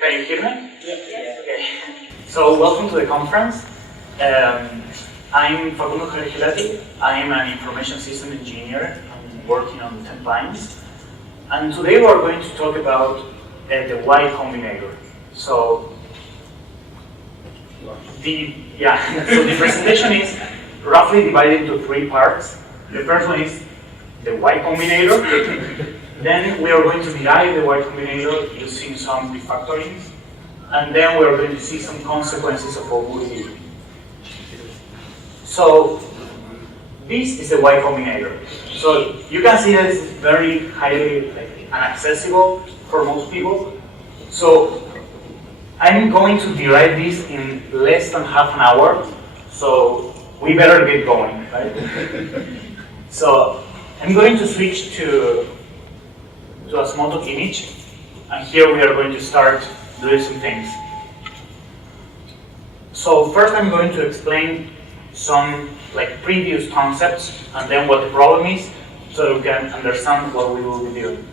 Can you hear me? Yeah. Okay. So welcome to the conference. I'm Gelatti. I'm an information system engineer. I'm working on 10 lines. And today we're going to talk about the Y combinator. So the presentation is roughly divided into 3 parts. The first one is the Y combinator. Then we are going to derive the Y combinator using some refactorings. And then we are going to see some consequences of what we do. So this is the Y combinator. So you can see that it's very highly inaccessible for most people. So I'm going to derive this in less than half an hour. So we better get going, right? So I'm going to switch to a Smalltalk image. And here we are going to start doing some things. So first I'm going to explain some previous concepts and then what the problem is, so that we can understand what we will be doing.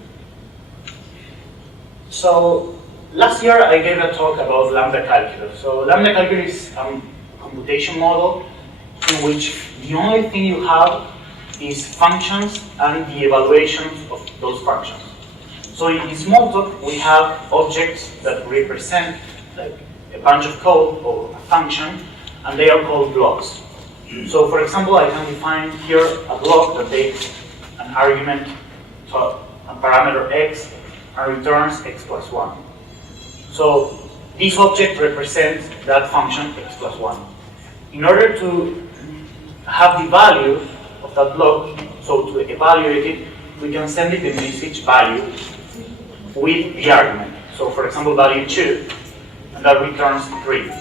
So last year I gave a talk about Lambda Calculus. So Lambda Calculus is a computation model in which the only thing you have is functions and the evaluations of those functions. So in Smalltalk we have objects that represent a bunch of code or a function, and they are called blocks. So for example, I can define here a block that takes an argument, so a parameter x, and returns x plus 1. So this object represents that function x plus 1. In order to have the value of that block, so to evaluate it, we can send it the message value with the argument. So for example, value 2, and that returns 3.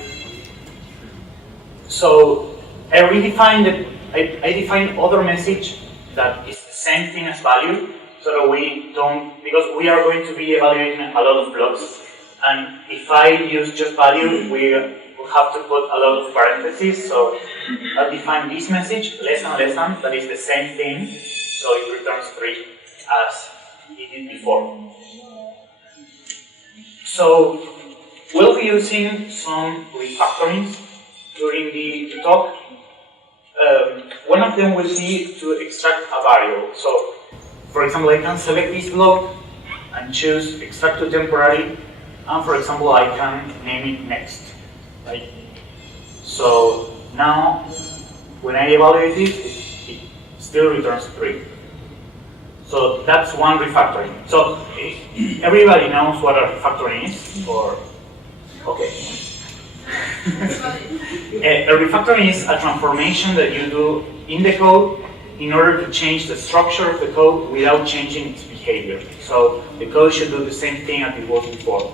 So I define other message that is the same thing as value, so that we don't, because we are going to be evaluating a lot of blocks, and if I use just value, we will have to put a lot of parentheses, so I define this message, less than, that is the same thing, so it returns 3 as it did before. So we'll be using some refactorings during the talk. One of them will be to extract a variable. So, for example, I can select this block and choose extract to temporary, and for example, I can name it next. Right? So now, when I evaluate it still returns 3. So that's one refactoring. So everybody knows what a refactoring is, or okay. A refactoring is a transformation that you do in the code in order to change the structure of the code without changing its behavior. So the code should do the same thing as it was before.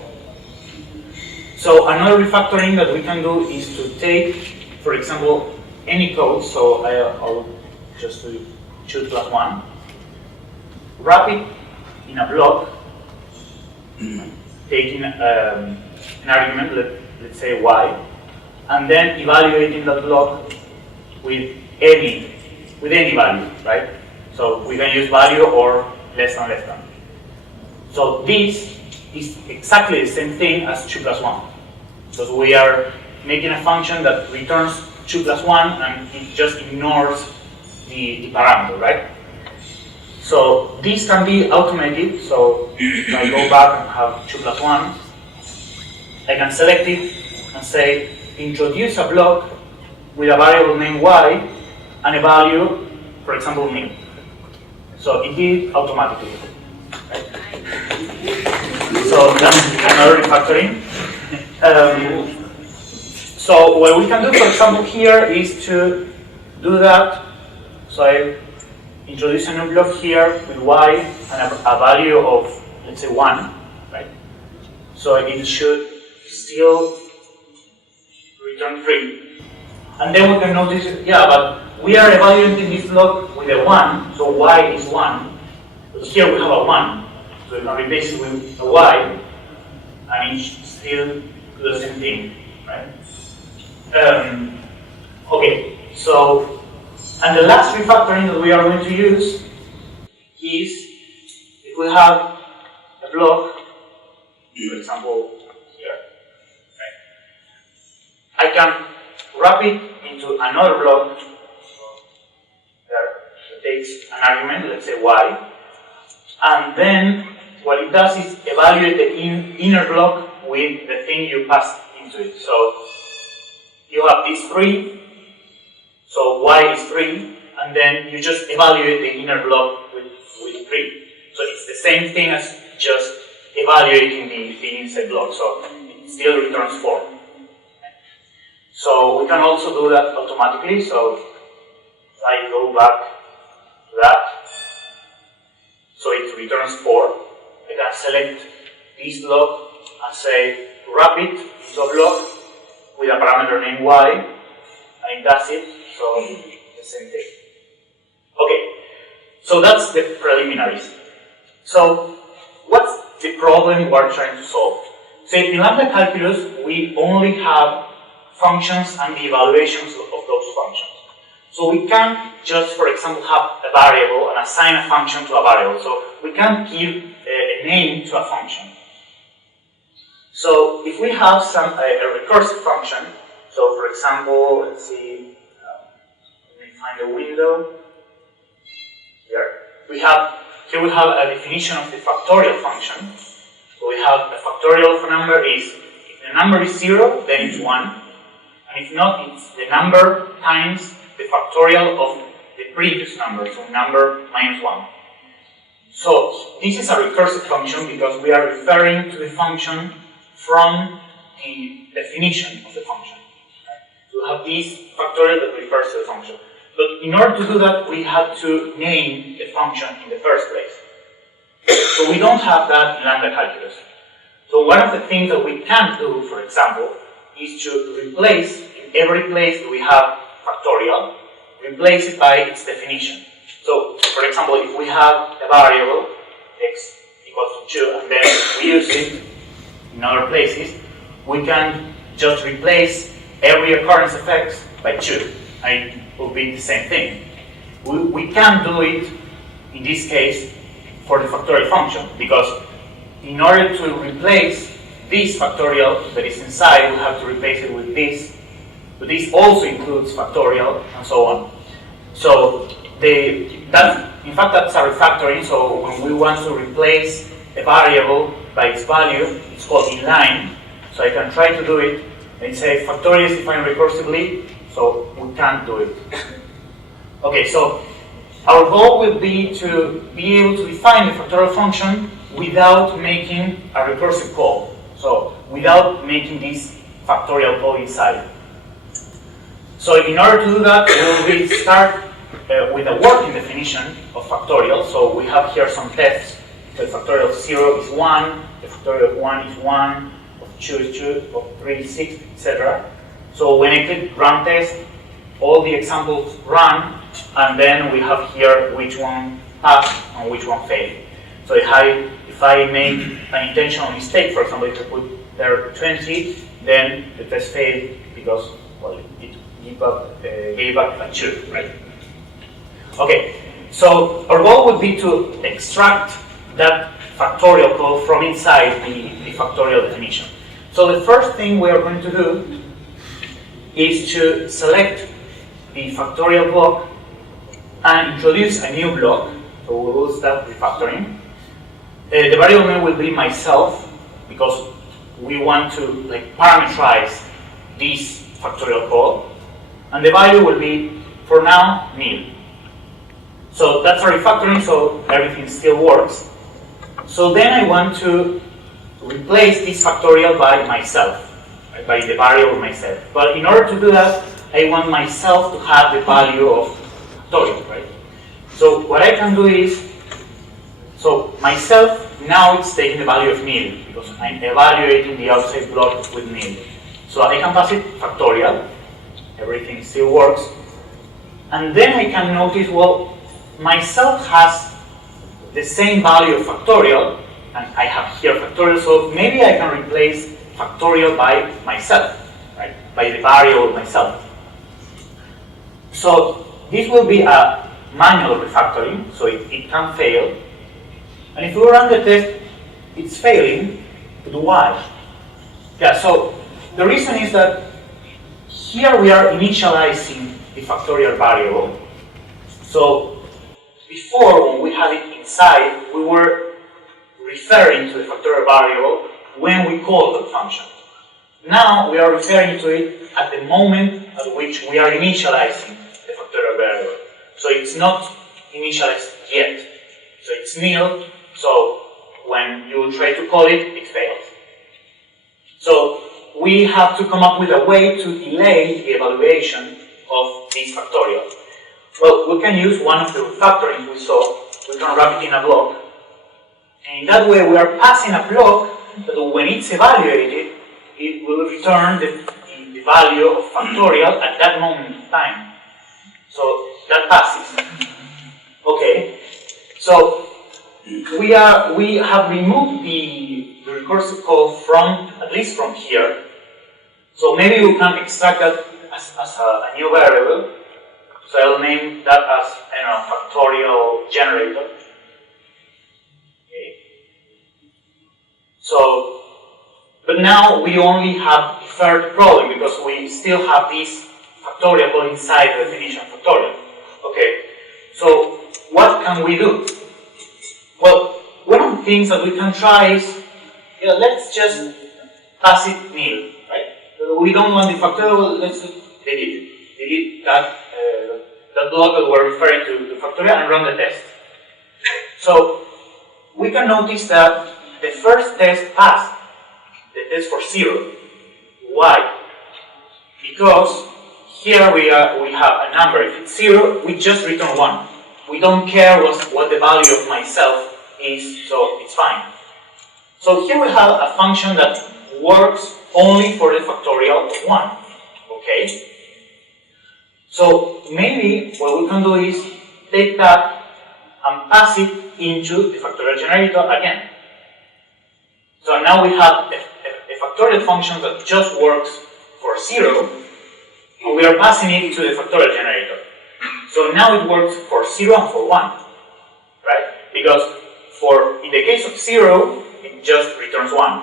So another refactoring that we can do is to take, for example, any code. So I'll just do 2 plus 1. Wrap it in a block, taking an argument, let's say y, and then evaluating that block with any value, right? So we can use value or less than. So this is exactly the same thing as 2 plus 1. Because we are making a function that returns 2 plus 1 and it just ignores the parameter, right? So this can be automated. So if I go back and have 2 plus 1, I can select it and say, introduce a block with a variable named y and a value, for example, min. So it did automatically. Right? So that's another refactoring. So what we can do, for example, here is to do that. So I introduce a new block here with y and a value of, let's say, 1. Right? So it should still return 3. And then we can notice, yeah, but we are evaluating this block with a 1, so y is 1. But here we have a 1. So we can replace it with a y, and it still do the same thing, right? Okay, so, and the last refactoring that we are going to use is if we have a block, for example, here. I can wrap it into another block that takes an argument, let's say y, and then what it does is evaluate the inner block with the thing you passed into it. So you have these 3, so y is 3, and then you just evaluate the inner block with 3. So it's the same thing as just evaluating the inside block, so it still returns 4. So we can also do that automatically, so if I go back to that, so it returns 4. I can select this block and say wrap it into a block with a parameter named y, and it does it, so the same thing. Okay, so that's the preliminaries. So what's the problem we're trying to solve? So in Lambda Calculus, we only have functions and the evaluations of those functions. So we can't just, for example, have a variable and assign a function to a variable. So we can't give a name to a function. So if we have a recursive function, so for example, let's see, let me find a window. Here we have a definition of the factorial function. So we have a factorial of a number is, if the number is 0, then it's 1. And if not, it's the number times the factorial of the previous number, so number minus 1. So this is a recursive function because we are referring to the function from the definition of the function. So we have this factorial that refers to the function. But in order to do that, we have to name the function in the first place. So we don't have that in Lambda Calculus. So one of the things that we can do, for example, is to replace, in every place that we have factorial, replace it by its definition. So, for example, if we have a variable, x equals to 2, and then we use it in other places, we can just replace every occurrence of x by 2. And it will be the same thing. We can do it, in this case, for the factorial function, because in order to replace this factorial that is inside, we have to replace it with this. But this also includes factorial, and so on. So, in fact, that's a refactoring. So when we want to replace a variable by its value, it's called inline. So I can try to do it and say factorial is defined recursively, so we can't do it. Okay, so our goal will be to be able to define the factorial function without making a recursive call. So without making this factorial call inside. So in order to do that, we will start with a working definition of factorial. So we have here some tests. The factorial of 0 is 1, the factorial of 1 is 1, of 2 is 2, of 3 is 6, etc. So when I click run test, all the examples run, and then we have here which one passed and which one failed. So if I make an intentional mistake, for example, if I put there 20, then the test failed because, well, it gave back a 2, right? Okay, so our goal would be to extract that factorial call from inside the factorial definition. So the first thing we are going to do is to select the factorial block and introduce a new block. So we will start refactoring. The variable name will be myself because we want to parameterize this factorial call, and the value will be, for now, nil. So that's a refactoring, so everything still works. So then I want to replace this factorial by myself, right, by the variable myself. But in order to do that, I want myself to have the value of factorial, right? So what I can do is, so myself, now it's taking the value of nil, because I'm evaluating the outside block with nil. So I can pass it factorial, everything still works. And then I can notice, well, myself has the same value of factorial, and I have here factorial, so maybe I can replace factorial by myself, right? By the variable myself. So this will be a manual refactoring, so it can fail. And if we run the test, it's failing, but why? Yeah, so the reason is that here we are initializing the factorial variable. So before, when we had it inside, we were referring to the factorial variable when we call the function. Now we are referring to it at the moment at which we are initializing the factorial variable. So it's not initialized yet. So it's nil, so when you try to call it, it fails. So we have to come up with a way to delay the evaluation of this factorial. Well, we can use one of the refactorings we saw. We can wrap it in a block. And in that way, we are passing a block that when it's evaluated, it will return the value of factorial at that moment in time. So that passes. Okay. So we have removed the recursive call from, at least from here. So maybe we can extract that as a new variable. So I'll name that as, I don't know, factorial generator. Okay. So, but now we only have the third problem because we still have this factorial call inside the definition of factorial. Okay. So what can we do? Well, one of the things that we can try is, let's just pass it nil, right? We don't want the factorial, let's delete it. Delete that block that we're referring to the factorial and run the test. So we can notice that the first test passed, the test for 0. Why? Because here we have a number. If it's 0, we just return 1. We don't care what the value of myself is, so it's fine. So here we have a function that works only for the factorial of 1. Okay? So maybe what we can do is take that and pass it into the factorial generator again. So now we have a factorial function that just works for 0, and we are passing it to the factorial generator. So now it works for 0 and for 1, right? Because in the case of 0, it just returns 1.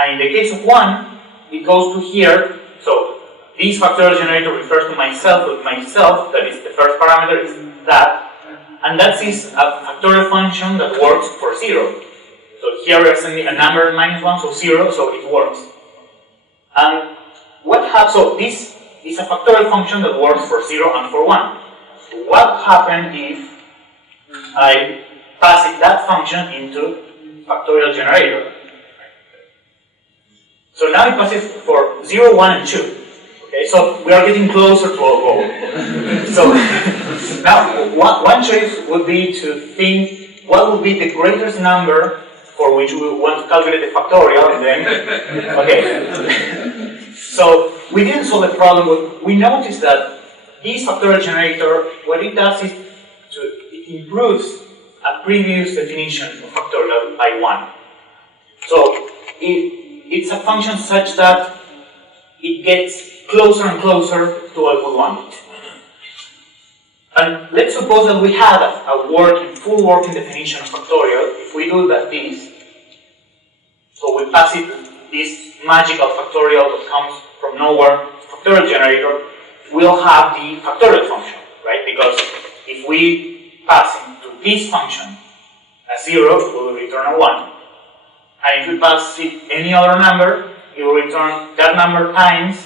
And in the case of 1, it goes to here. So this factorial generator refers to myself with myself, that is the first parameter is that. And that is a factorial function that works for 0. So here we are sending a number -1, so 0, so it works. And what happens, so this is a factorial function that works for 0 and for 1. What happens if I pass that function into factorial generator? So now it passes for 0, 1, and 2. Okay, so we are getting closer to our goal. So now one choice would be to think what would be the greatest number for which we want to calculate the factorial, and then, okay. So we didn't solve the problem, but we noticed that this factorial generator, what it does is it improves a previous definition of factorial by 1. So it's a function such that it gets closer and closer to what we want. And let's suppose that we had a full working definition of factorial. If we do this, so we pass it this magical factorial that comes from nowhere, factorial generator, we'll have the factorial function, right? Because if we pass into this function a 0, we will return a 1. And if we pass it any other number, it will return that number times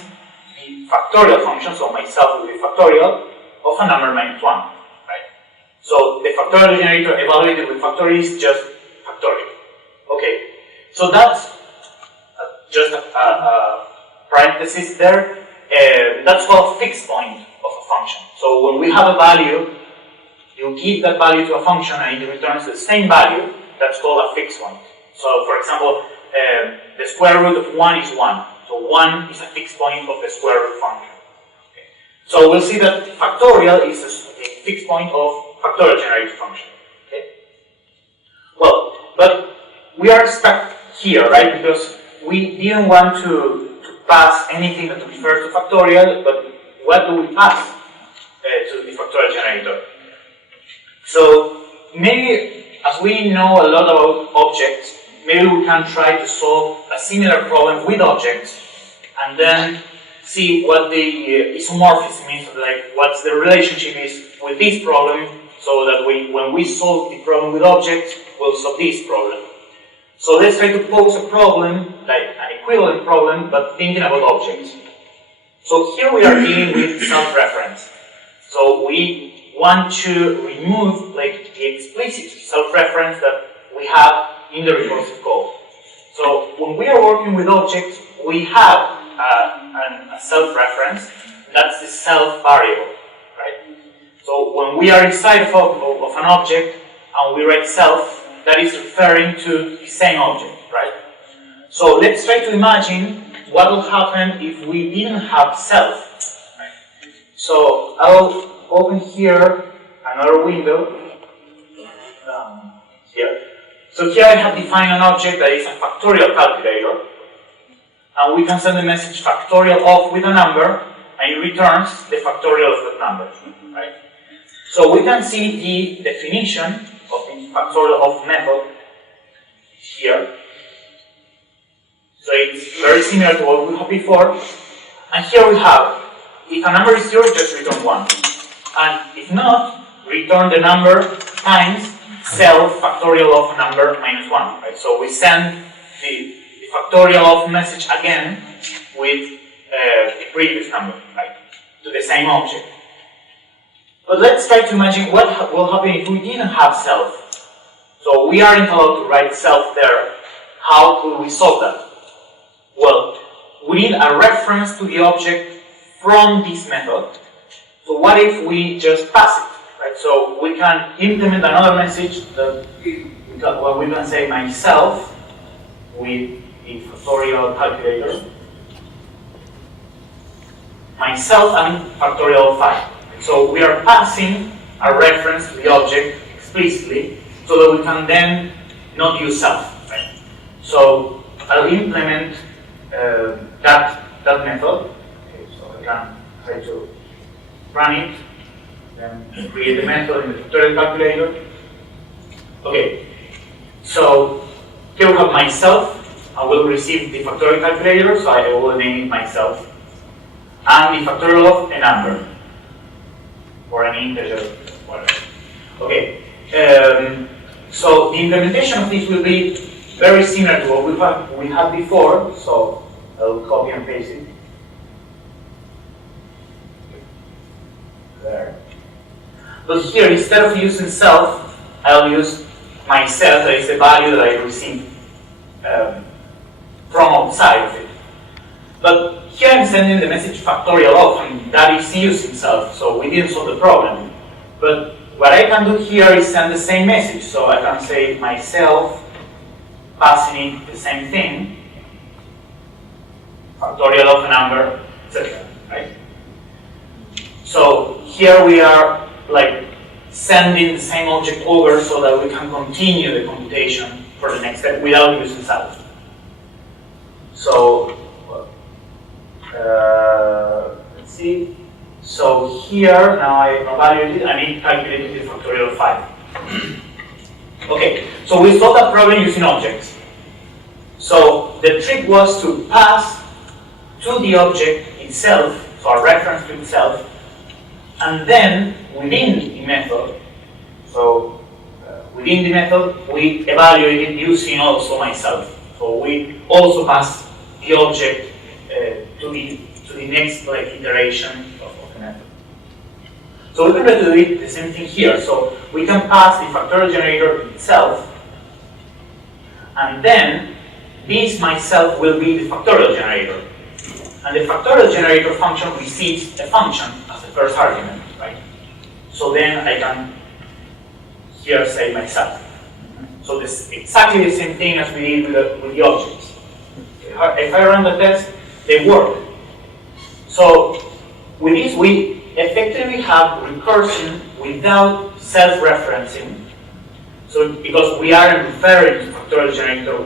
the factorial function, so myself will be factorial, of a number -1, right? So the factorial generator evaluated with factorial is just factorial. Okay, so that's just a parenthesis there. That's called a fixed point of a function. So when we have a value, you give that value to a function and it returns the same value. That's called a fixed point. So for example, the square root of 1 is 1. So 1 is a fixed point of the square root function. Okay. So we'll see that factorial is a fixed point of factorial generator function. Okay. Well, but we are stuck here, right? Because we didn't want to pass anything that refers to factorial, but what do we pass to the factorial generator? So maybe as we know a lot about objects, maybe we can try to solve a similar problem with objects, and then see what the isomorphism is, like what the relationship is with this problem, so that when we solve the problem with objects, we'll solve this problem. So let's try to pose a problem, like an equivalent problem, but thinking about objects. So here we are dealing with self-reference. So we want to remove like the explicit self-reference that we have in the recursive code. So when we are working with objects, we have a self-reference. That's the self variable, right? So when we are inside of an object and we write self, that is referring to the same object, right? So let's try to imagine what will happen if we didn't have self. Right? So I'll open here another window. Here. So here I have defined an object that is a factorial calculator. And we can send the message factorial of with a number, and it returns the factorial of that number. Right? So we can see the definition of the factorial of method here. So it's very similar to what we had before. And here we have, if a number is 0, just return 1. And if not, return the number times self factorial of number minus 1. Right? So we send the factorial of message again with the previous number, right, to the same object. But let's try to imagine what will happen if we didn't have self. So we aren't allowed to write self there. How could we solve that? Well, we need a reference to the object from this method. So what if we just pass it? Right? So we can implement another message that we can say myself with the factorial calculator. Myself and factorial of 5. So we are passing a reference to the object explicitly so that we can then not use self. Right? So I'll implement that method. Okay, so I can try to run it, then create the method in the factorial calculator. Okay, so here we have myself. I will receive the factorial calculator, so I will name it myself, and the factorial of a number, or an integer, whatever. Okay, so the implementation of this will be very similar to what we had before, so I'll copy and paste it. There. But here, instead of using self, I'll use myself, that is the value that I receive from outside of it. But here I'm sending the message factorial of, and that is using self, so we didn't solve the problem. But what I can do here is send the same message, so I can say myself, passing it the same thing, factorial of a number, etc. Right? So here we are like sending the same object over so that we can continue the computation for the next step without using self. So let's see. So here now I evaluated and it calculated the factorial of 5. Okay, so we solved that problem using objects. So the trick was to pass to the object itself, so a reference to itself, and then within the method, so within the method, we evaluated using also myself. So we also pass the object to the next iteration of the method. So we can do it the same thing here. So we can pass the factorial generator itself, and then this myself will be the factorial generator. And the factorial generator function receives a function as the first argument, right? So then I can here say myself. So this is exactly the same thing as we did with the objects. If I run the test, they work. So with this, we effectively have recursion without self-referencing. So because we are referring to factorial generator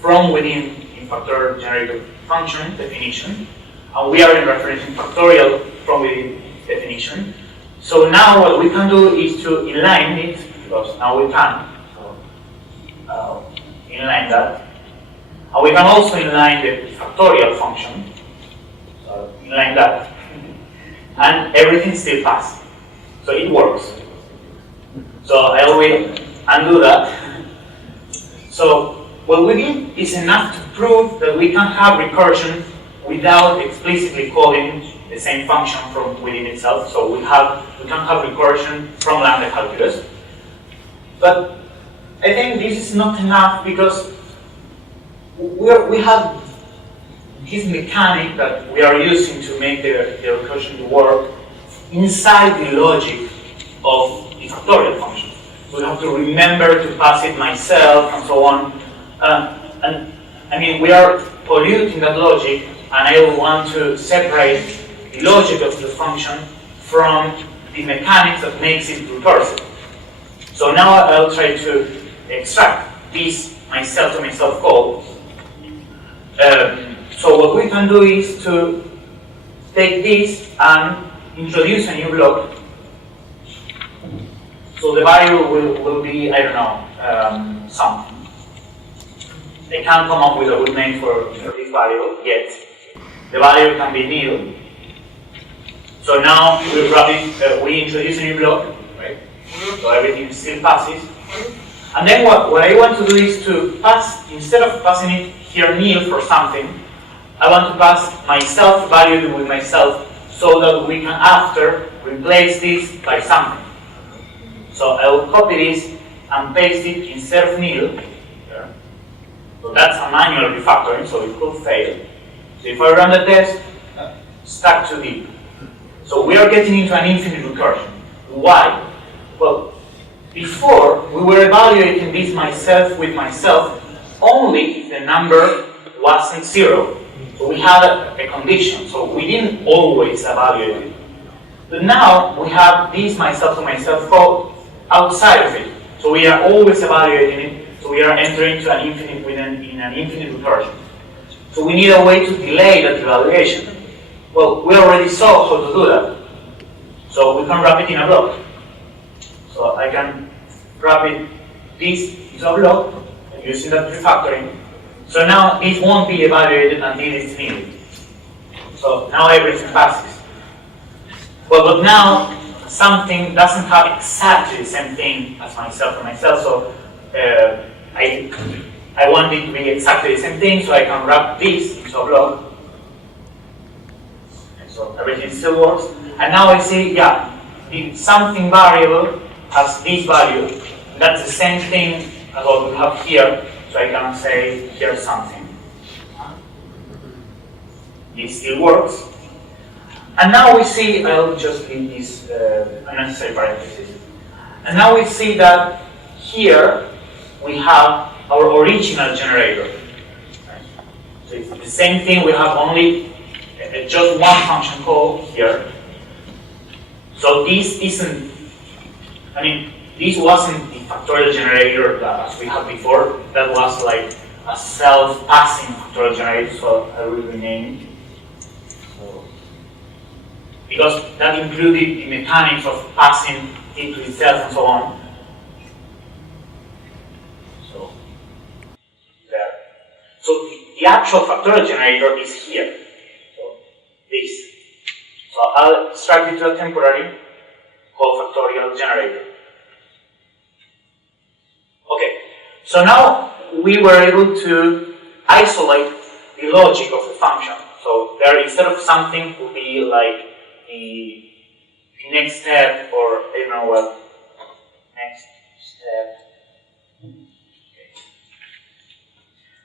from within the factorial generator function definition, and we are referencing factorial from within definition. So now what we can do is to inline it, because now we can inline that. And we can also inline the factorial function, so inline that, and everything still passes. So it works. So I always undo that. So what we did is enough to prove that we can have recursion without explicitly calling the same function from within itself. So we can have recursion from Lambda Calculus. But I think this is not enough because we have this mechanic that we are using to make the recursion work inside the logic of the factorial function. We have to remember to pass it myself and so on. And I mean, we are polluting that logic, and I want to separate the logic of the function from the mechanics that makes it recursive. So now I'll try to extract this myself to myself call. So what we can do is to take this and introduce a new block. So the value will be, I don't know, something. I can't come up with a good name for this value yet. The value can be nil. So now we introduce a new block, right? So everything still passes. And then what I want to do is to pass, instead of passing it here nil for something, I want to pass myself value with myself so that we can after replace this by something. So I will copy this and paste it instead of nil. So that's a manual refactoring, so it could fail. So if I run the test, stack too deep. So we are getting into an infinite recursion. Why? Well, before we were evaluating this myself with myself only if the number wasn't 0. So we had a condition, so we didn't always evaluate it. But now we have this myself to myself code outside of it. So we are always evaluating it, so we are entering into an infinite in an infinite recursion. So we need a way to delay that evaluation. Well, we already saw how to do that. So we can wrap it in a block. So I can wrap this into a block using that refactoring. So now this won't be evaluated until it's needed. So now everything passes. Well, but now something doesn't have exactly the same thing as myself and myself. So I want it to be exactly the same thing, so I can wrap this into a block. And so everything still works. And now I see, yeah, the something variable has this value. That's the same thing as what we have here. So I can say, here's something. It still works. And now we see, I'll just leave this unnecessary parentheses. And now we see that here we have our original generator. Right? So it's the same thing, we have only just one function call here. So this isn't, I mean, this wasn't the factorial generator that as we had before. That was like a self-passing factorial generator, so I will rename it. So, because that included the mechanics of passing it to itself and so on. So, there. So the actual factorial generator is here. So, this. So I'll extract it to a temporary called factorial generator. Okay, so now we were able to isolate the logic of the function. So there, instead of something, would be like the next step, or I don't know what, next step. Okay.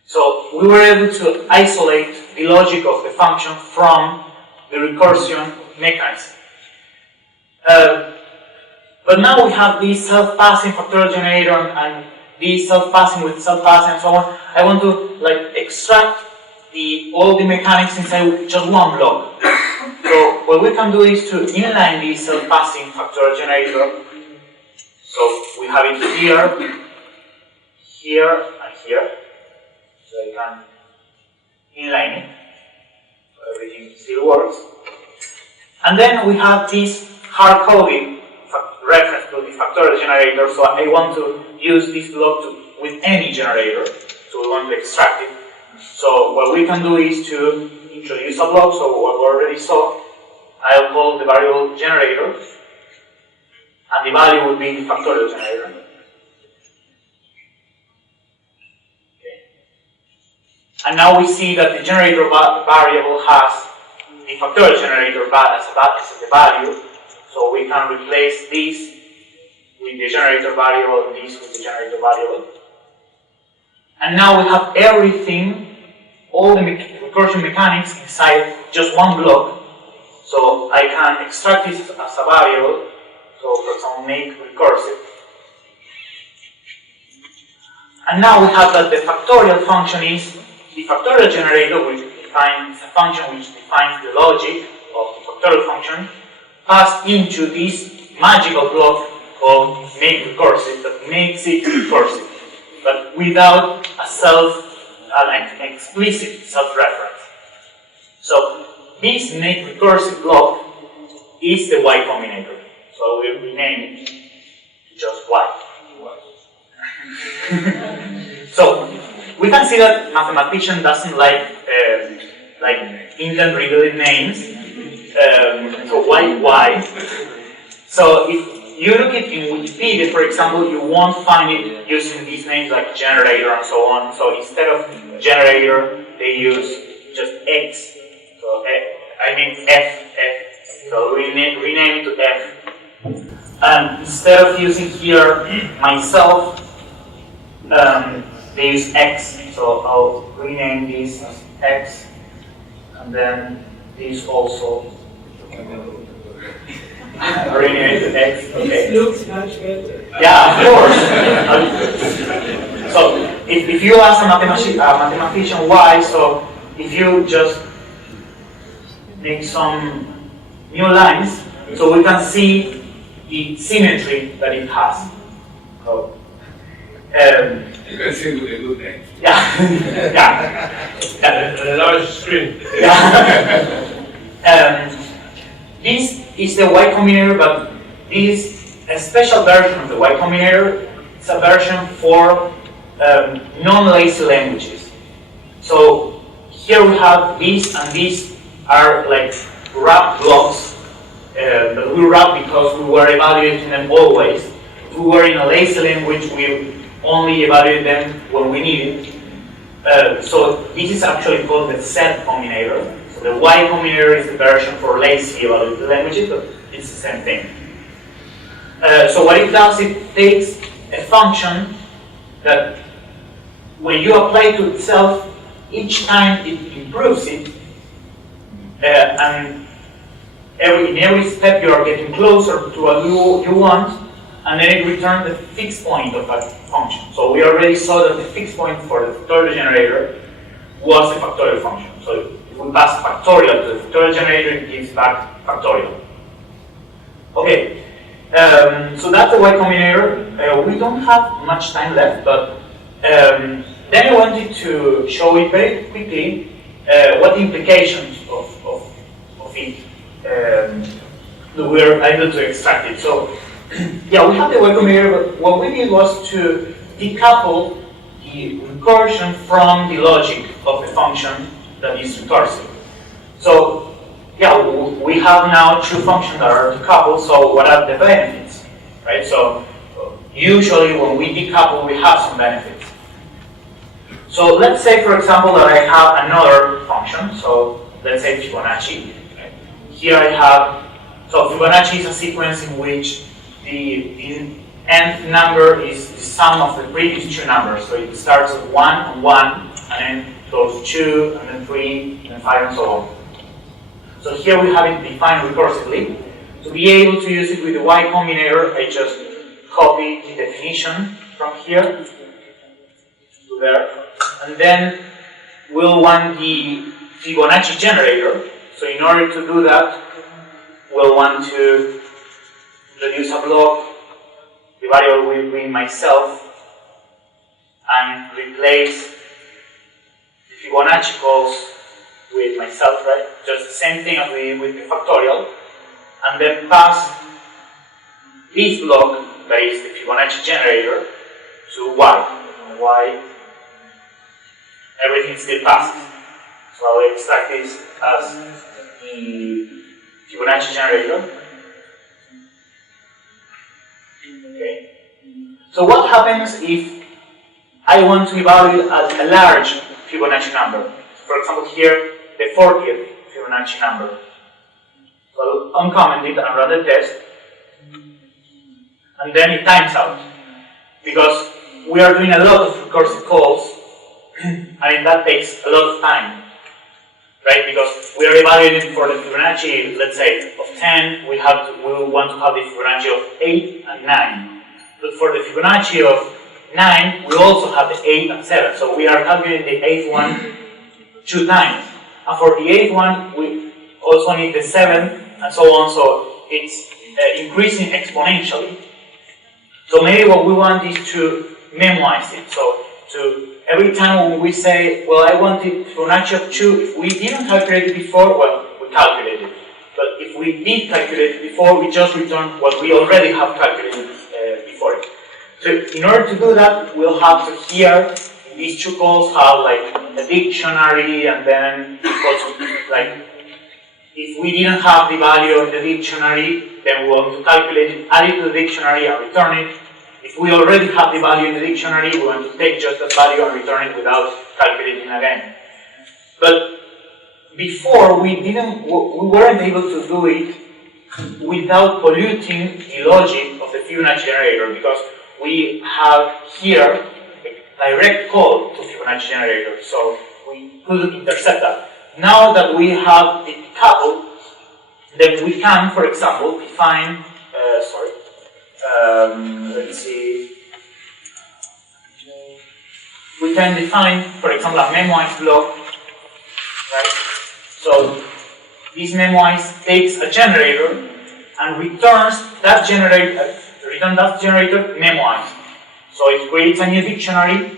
So we were able to isolate the logic of the function from the recursion mechanism. But now we have this self-passing factorial generator and this self-passing with self-passing and so on. I want to like extract all the mechanics inside just one block. So what we can do is to inline this self-passing factorial generator. So we have it here, here, and here. So I can inline it. So everything still works. And then we have this hard-coded reference to the factorial generator, so I want to use this block with any generator. so we want to extract it. So what we can do is to introduce a block, so what we already saw, I'll call the variable generator, and the value would be the factorial generator. Okay. And now we see that the generator variable has the factorial generator as the value, so we can replace this with the generator variable and this with the generator variable. And now we have everything, all the recursion mechanics inside just one block. So I can extract this as a variable. So for example, make recursive. And now we have that the factorial function is the factorial generator, which defines a function which defines the logic of the factorial function, passed into this magical block called make recursive that makes it recursive, but without an explicit self-reference. So this make recursive block is the Y combinator. So we rename it to just Y. So we can see that mathematician doesn't like Indian-related names. So why Y? So if you look at in Wikipedia, for example, you won't find it using these names like generator and so on. So instead of generator, they use just X. So I mean F. So rename it to F. And instead of using here myself, they use X. So I'll rename this as X, and then this also. Rename it to X. Okay. This looks much better. Yeah, of course. So if you ask a mathematician why, so if you just make some new lines, so we can see the symmetry that it has. So, you can see with a good name. Yeah. A large screen. Yeah. This is the Y combinator, but this is a special version of the Y combinator. It's a version for non-lazy languages. So here we have this, and these are like wrap blocks that we wrap because we were evaluating them always. If we were in a lazy language, we only evaluate them when we need it. So this is actually called the Z combinator. So the Y combinator is the version for lazy evaluated languages, but it's the same thing. So what it does, it takes a function that when you apply to itself, each time it improves it, and in every step you are getting closer to what you want, and then it returns the fixed point of that function. So we already saw that the fixed point for the factorial generator was the factorial function. So if we pass factorial to the factorial generator, it gives back factorial. Okay, so that's the Y combinator. We don't have much time left, but then I wanted to show it very quickly what the implications of it we're able to extract it. So yeah, we have the Y combinator, but what we did was to decouple the recursion from the logic of the function that is recursive. So yeah, we have now two functions that are decoupled, so what are the benefits? Right? So usually when we decouple, we have some benefits. So let's say, for example, that I have another function, so let's say Fibonacci. Right? Here I have, so Fibonacci is a sequence in which the nth number is the sum of the previous two numbers. So it starts at 1 and 1, and then goes 2, and then 3, and then 5, and so on. So here we have it defined recursively. To be able to use it with the Y combinator, I just copy the definition from here to there. And then we'll want the Fibonacci generator. So in order to do that, we'll want to introduce a block, the variable will be myself, and replace the Fibonacci calls with myself, right? Just the same thing as we did with the factorial, and then pass this block, that is the Fibonacci generator, to Y. Y everything still passes. So I'll extract this as the Fibonacci generator. Okay. So what happens if I want to evaluate a large Fibonacci number? For example, here, the 40th Fibonacci number. So I'll uncomment it and run the test, and then it times out. Because we are doing a lot of recursive calls, and that takes a lot of time. Right? Because we are evaluating for the Fibonacci, let's say, of 10, we want to have the Fibonacci of 8 and 9. But for the Fibonacci of 9, we also have the 8 and 7. So we are calculating the 8th one 2 times. And for the 8th one, we also need the 7, and so on. So it's increasing exponentially. So maybe what we want is to memorize it. So every time when we say, well, I want the Fibonacci of 2, if we didn't calculate it before, well, we calculated it. But if we did calculate it before, we just return what we already have calculated before it. So in order to do that, we'll have to here, these two calls have like a dictionary, and then also like, if we didn't have the value of the dictionary, then we want to calculate it, add it to the dictionary and return it. If we already have the value in the dictionary, we want to take just that value and return it without calculating again. But before, we weren't able to do it without polluting the logic of the Fibonacci generator, because we have here a direct call to Fibonacci generator, so we couldn't intercept that. Now that we have it coupled, then we can, for example, define, let's see, we can define, for example, a memoize block, right? So this memoize takes a generator and returns that generator, memoize. So it creates a new dictionary,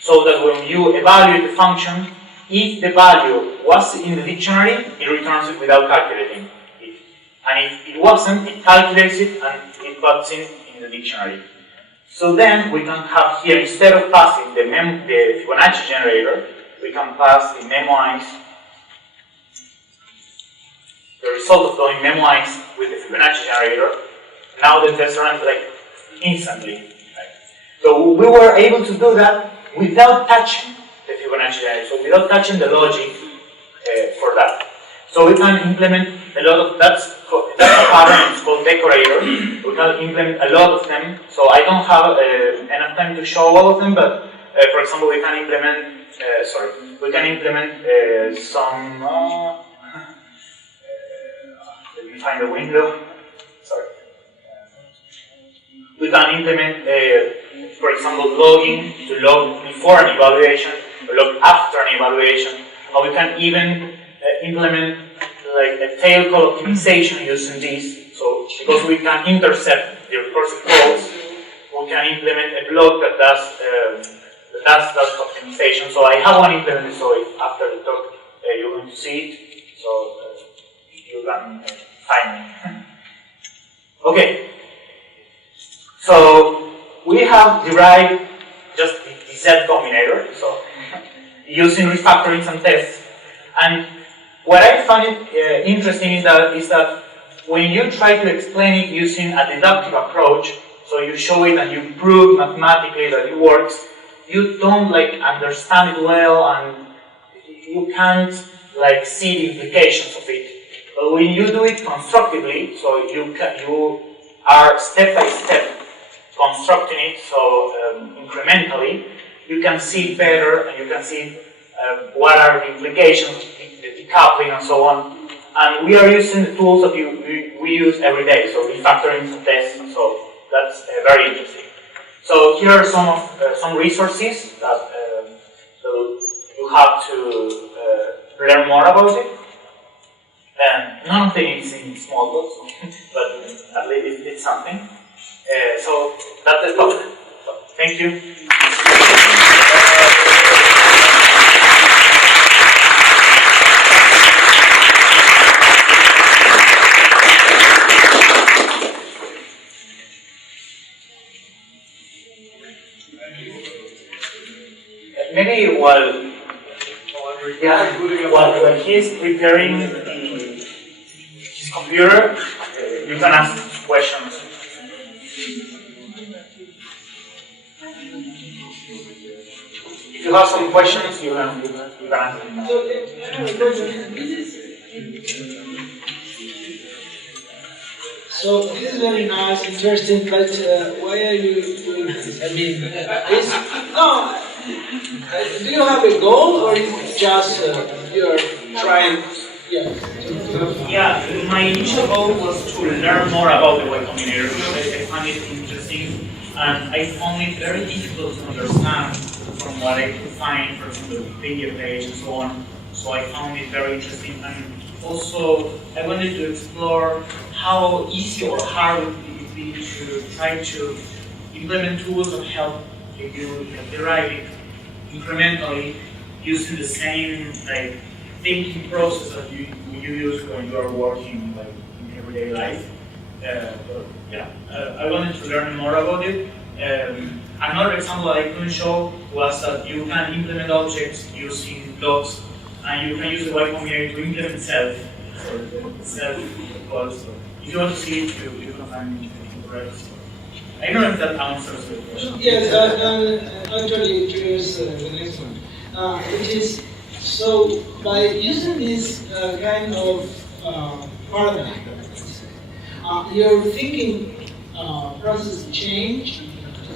so that when you evaluate the function, if the value was in the dictionary, it returns it without calculating it. And if it wasn't, it calculates it and it puts in the dictionary. So then we can have here, instead of passing the Fibonacci generator, we can pass the memoize, the result of doing memoize with the Fibonacci generator. Now the test runs like instantly. Right? So we were able to do that without touching the Fibonacci generator, so without touching the logic for that. So we can implement a lot of, that's a pattern, it's called decorator. We can implement a lot of them. So I don't have enough time to show all of them, but for example, we can implement, some, let me find the window, sorry. We can implement, for example, logging to log before an evaluation, or log after an evaluation, or we can even implement like a tail call optimization using this. So because we can intercept the recursive calls, we can implement a block that does that optimization. So I have one implemented, so if after the talk you're going to see it, so you can find me. Okay. So we have derived just the Z combinator, so using refactorings and tests. And what I find it interesting is that when you try to explain it using a deductive approach, so you show it and you prove mathematically that it works, you don't like understand it well, and you can't like see the implications of it. But when you do it constructively, so you are step by step constructing it, so incrementally, you can see better, and you can see what are the implications, the decoupling, and so on. And we are using the tools that we use every day, so refactorings and tests, and so that's very interesting. So here are some resources that so you have to learn more about it. And none of them is in Smalltalks, but at least it's something. So that's the talk. So, thank you. Maybe while Yeah, while he's preparing his computer, you can ask questions. If you have some questions, you can ask them. So, I have a question. So this is very nice, interesting, but why are you doing this? I mean, do you have a goal or is it just you're trying? Yeah. Yeah, my initial goal was to learn more about the Y Combinator because I found it interesting and I found it very difficult to understand from what I could find, for example, the Wikipedia page and so on. So I found it very interesting, and also I wanted to explore how easy or hard would it be to try to implement tools that help you derive it incrementally using the same thinking process that you use when you are working in everyday life. I wanted to learn more about it. Another example that I couldn't show was that you can implement objects using blocks, and you can use the Y Combinator to implement self. So self calls. If you want to see it, you can find it correct. I don't know if that answers the question. Yes, actually, here's the next one, which is, so by using this kind of paradigm, your thinking process change.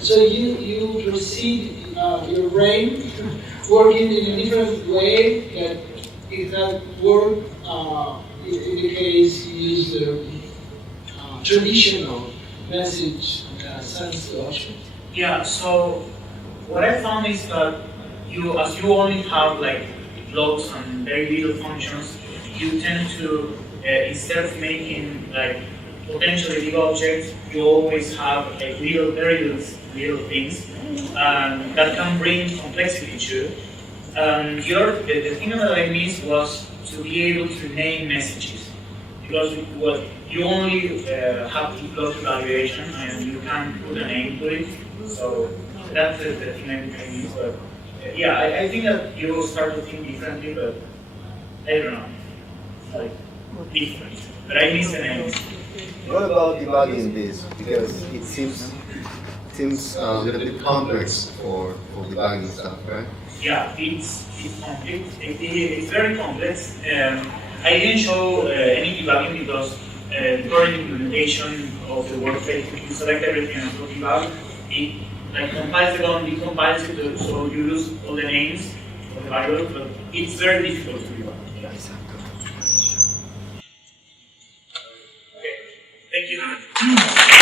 So you proceed your brain working in a different way that it had worked in the case you use the traditional message sense to object. Yeah, so what I found is that as you only have blocks and very little functions, you tend to instead of making potentially big objects, you always have very little things, and that can bring complexity too. And the thing that I missed was to be able to name messages, because you only have the block evaluation and you can't put a name to it. So that's the thing I missed. But I think that you will start to think differently, but I don't know. It's different. But I miss the names. What about debugging this? Because it seems a little bit complex for debugging stuff, right? Yeah, it's complex. It's very complex. I didn't show any debugging because the current implementation of the workplace, if you select everything and put debug, it compiles the code, decompiles it, so you lose all the names of the variables, but it's very difficult to debug. Yeah. Okay, thank you.